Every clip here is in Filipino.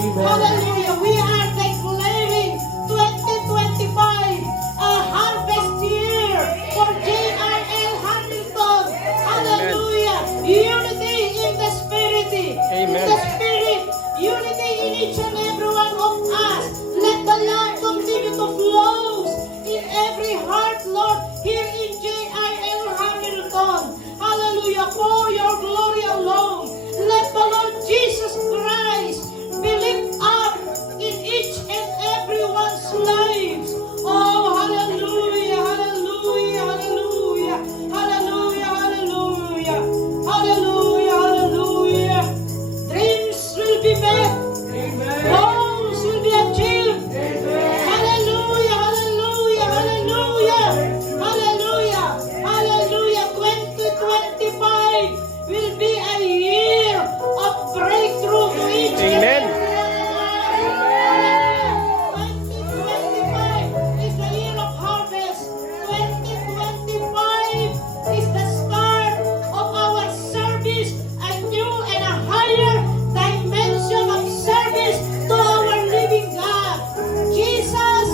Hallelujah. We are declaring 2025 a harvest year for JRL Hamilton. Hallelujah. Unity in the Spirit. Amen. The Spirit. Unity in each and every one of us. Let the Lord continue to flow in every heart, Lord, here in JRL Hamilton. Hallelujah. For your glory alone. Let the Lord Jesus Christ be lifted up in each and everyone's lives. Oh, hallelujah, hallelujah, hallelujah, hallelujah, hallelujah, hallelujah, hallelujah. Dreams will be met. Goals will be achieved. Hallelujah, hallelujah, hallelujah, hallelujah, hallelujah. 2025 will be a year of breakthrough to each and Amen. every 2025 is the year of harvest. 2025 is the start of our service, a new and a higher dimension of service to our living God. Jesus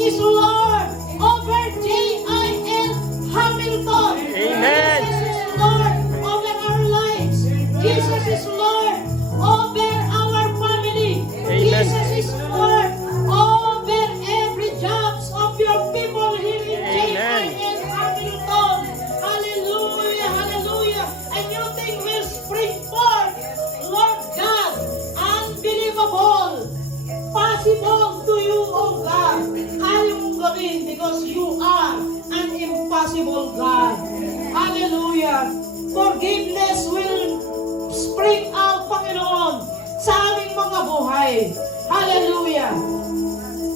is Lord over JIL Hamilton. Amen. Jesus is Lord over our lives. Jesus is Lord over our family. Amen. Jesus is Lord over every jobs of your people here in Amen. JIL Hamilton. Hallelujah, hallelujah. A new thing will spring forth. Lord God, unbelievable, possible to you, oh God. Ayaw mong gawin because you are an impossible God. Hallelujah. Forgiveness will spring out, Panginoon, sa aming mga buhay. Hallelujah.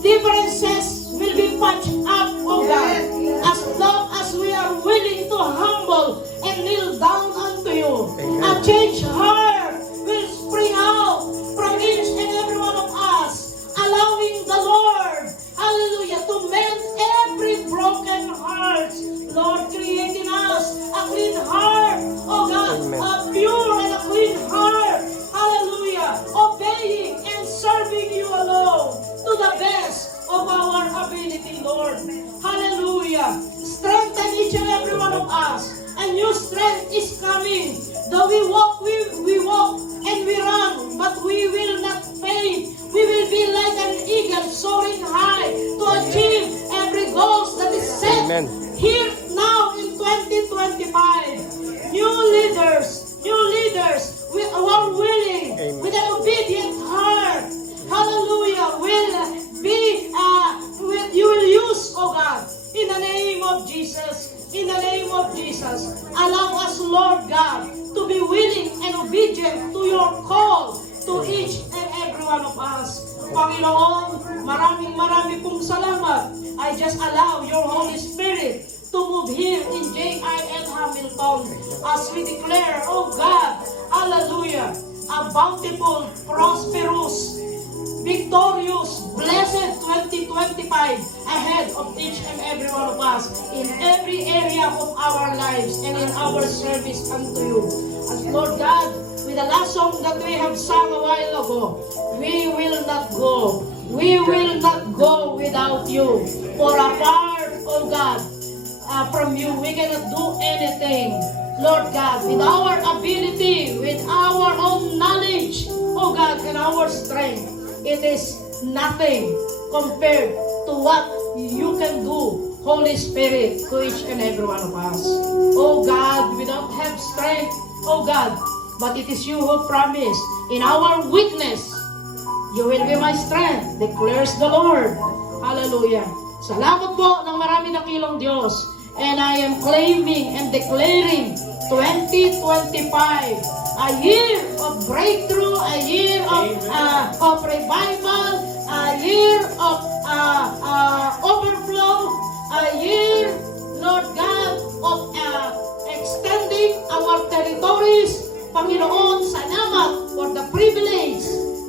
Differences will be patched up, oh God, as long as we are willing to humble and kneel down unto you. A changed heart will spring out from each and every one of us, allowing the Lord, hallelujah, to mend every broken heart. Lord, create in us a clean heart, oh God, Amen. a pure and a clean heart. Hallelujah. Obeying and serving you alone to the best of our ability, Lord. Hallelujah. Strengthen each and every one of us. A new strength is coming. Though we walk and we run, but we will not faint. We will be like an eagle soaring high to achieve every goal that is set Amen. here now in 2025. New leaders who are willing, Amen. with an obedient heart, hallelujah, you will use, oh God, in the name of Jesus, in the name of Jesus. Allow us, Lord God, to be willing and obedient to your call to each and every one of us. Panginoon, maraming pong salamat. I just allow your Holy Spirit to move here in JIL Hamilton as we declare, oh God, hallelujah, a bountiful, prosperous, victorious, blessed 2025 ahead of each and every one of us in every area of our lives and in our service unto you. And Lord God, with the last song that we have sung a while ago, we will not go. We will not go without you. For apart, oh God, from you, we cannot do anything. Lord God, with our ability, with our own knowledge, oh God, and our strength, it is nothing compared to what you can do, Holy Spirit, to each and every one of us. Oh God, we don't have strength, O God, but it is you who promised, in our weakness, you will be my strength, declares the Lord. Hallelujah. Salamat po ng marami dakilong Diyos. And I am claiming and declaring 2025 a year of breakthrough, a year of revival, a year of overflow, a year, Lord God, of extending our territories. Panginoon, salamat for the privilege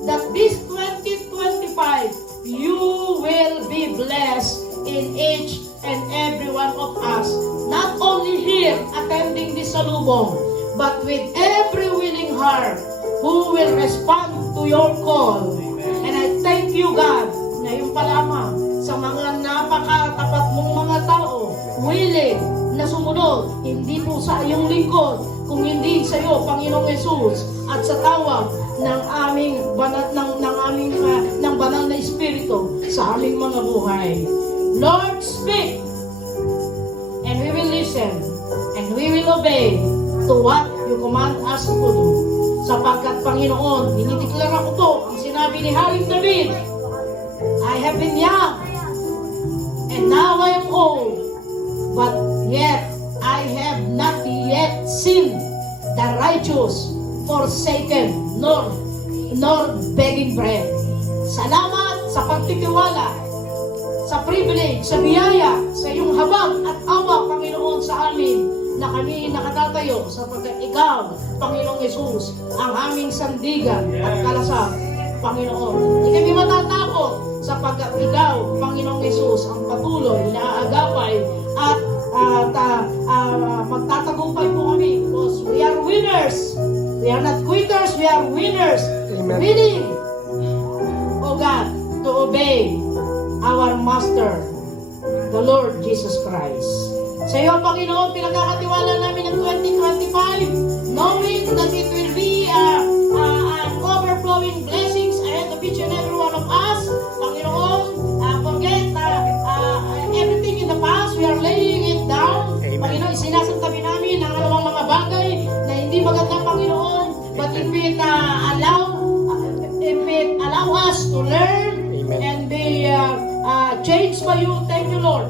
that this 2025, you will be blessed in each and every one of us. Not only here attending this salubong, but with every willing heart who will respond to your call. And I thank you, God, ngayon pa lamang sa mga napakatapat mong mga tao, willing na sumunod, hindi po sa iyong lingkod, kung hindi sa iyo, Panginoong Yesus, at sa tawag ng aming banal ng banal na Espiritu sa aming mga buhay. Lord, speak, and we will listen, and we will obey to what you command us to do. Sapagkat, Panginoon, dinideklara ko to, ang sinabi ni Haring David, I have been young, and now I am old, but yet I have not yet seen the righteous forsaken, nor begging bread. Salamat sa pagtitiwala, sa privilege, sa biyaya, sa iyong habag at awa, Panginoon, sa amin, na kami nakatatayo sapagkat ikaw, Panginoong Yesus, ang aming sandigan at kalasag, Panginoon. Hindi kami matatakot sapagkat ikaw, Panginoong Yesus, ang patuloy na aagapay at magtatagumpay po kami because we are winners. We are not quitters, we are winners. Amen. Winning, O God, to obey our Master, the Lord Jesus Christ. Sa iyo, Panginoon, pinagkakatiwala namin ng 2025, knowing that it will be an overflowing blessings ahead of each and every one of us. Panginoon, forget everything in the past, we are laying it down. Amen. Panginoon, sinasantabi namin ang anumang mga bagay na hindi maganda, Panginoon, but if it allow us to learn, Amen, and be changed by you. Thank you, Lord.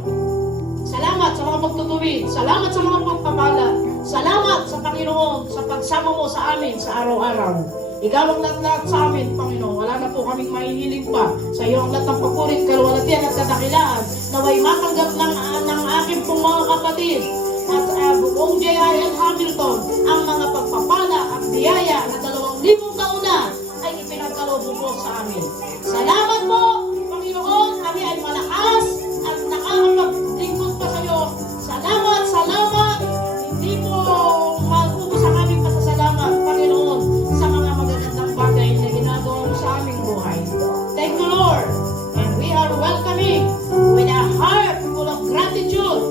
Salamat sa mga pagtutuwid. Salamat sa mga pagpapala. Salamat sa Panginoon sa pagsama mo sa amin sa araw-araw. Ikaw ang lahat-lahat sa amin, Panginoon. Wala na po kaming mahihiling pa. Sa iyo ang lahat ng pagkurit, kaluwalhatian at kadakilaan. Naway matanggap ng aking pong mga kapatid at buong J.I.L. Hamilton ang mga pagpapala at biyaya na 2,000 taon na ay ipinagkaloob mo sa amin. Salamat po, Panginoon. Kami ay malakas at nakakapaglingkod pa sa iyo. Salamat, salamat. Hindi mo maubos ang aming pasasalamat, Panginoon, sa mga magagandang bagay na ginagawa mo sa aming buhay. Thank you, Lord. And we are welcoming with a heart full of gratitude,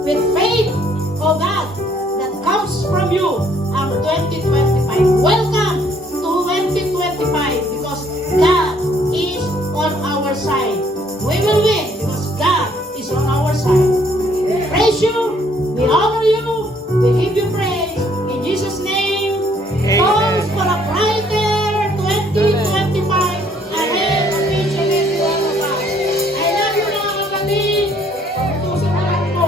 with faith, oh God, that comes from you ang 2025. Welcome to 2025 because God is on our side. We will win because God is on our side. We praise you, we honor you, we give you praise. In Jesus' name, cause for a brighter 2025 ahead of each and every one of us. I love you mga kapatid. Pagtutusin mo lang po.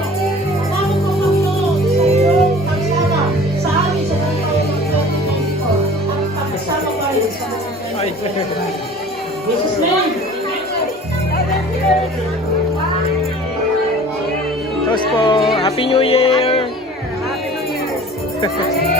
Salamat po Panginoon sa iyong pagsama sa amin sa tayo ng 2024. Ang pagsama pa rin sa mga Jesus' name. Tapos po, Happy New Year! Happy New Year!